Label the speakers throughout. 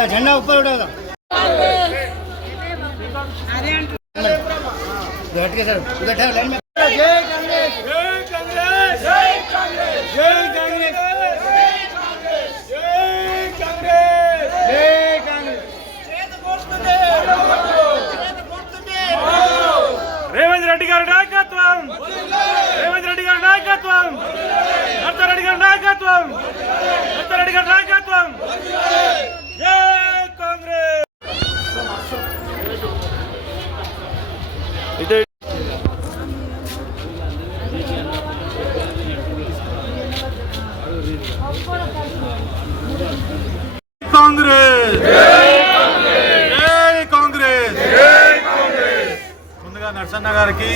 Speaker 1: પેલા ઝંડા ઉપર ઉડાવો
Speaker 2: અટકે ప్రసన్న గారికి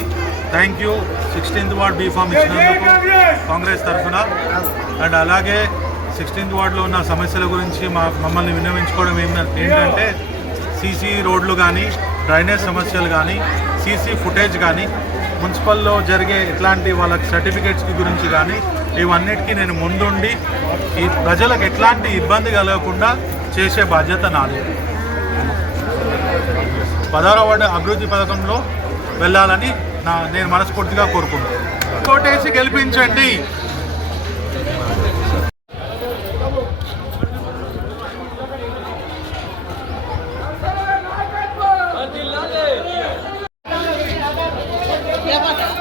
Speaker 2: thank you sixteenth ward B form ఇచ్చినందుకు కాంగ్రెస్ తరఫున. అండ్ అలాగే సిక్స్టీన్త్ వార్డులో ఉన్న సమస్యల గురించి మా మమ్మల్ని విన్నవించుకోవడం ఏంట- ఏంటంటే సీసీ రోడ్లు కానీ డ్రైనేజ్ సమస్యలు కానీ సీసీ ఫుటేజ్ కానీ మున్సిపల్లో జరిగే ఎట్లాంటి వాళ్ళ సర్టిఫికేట్స్ గురించి కానీ ఇవన్నిటికీ నేను ముందుండి ఈ ప్రజలకు ఎట్లాంటి ఇబ్బంది కలగకుండా చేసే బాధ్యత నాది. పదహారవ వార్డు అభివృద్ధి పథకంలో వెళ్ళాలని నా నేను మనస్ఫూర్తిగా కోరుకుంటున్నాను. కోటేసి గెలిపించండి. Yeah,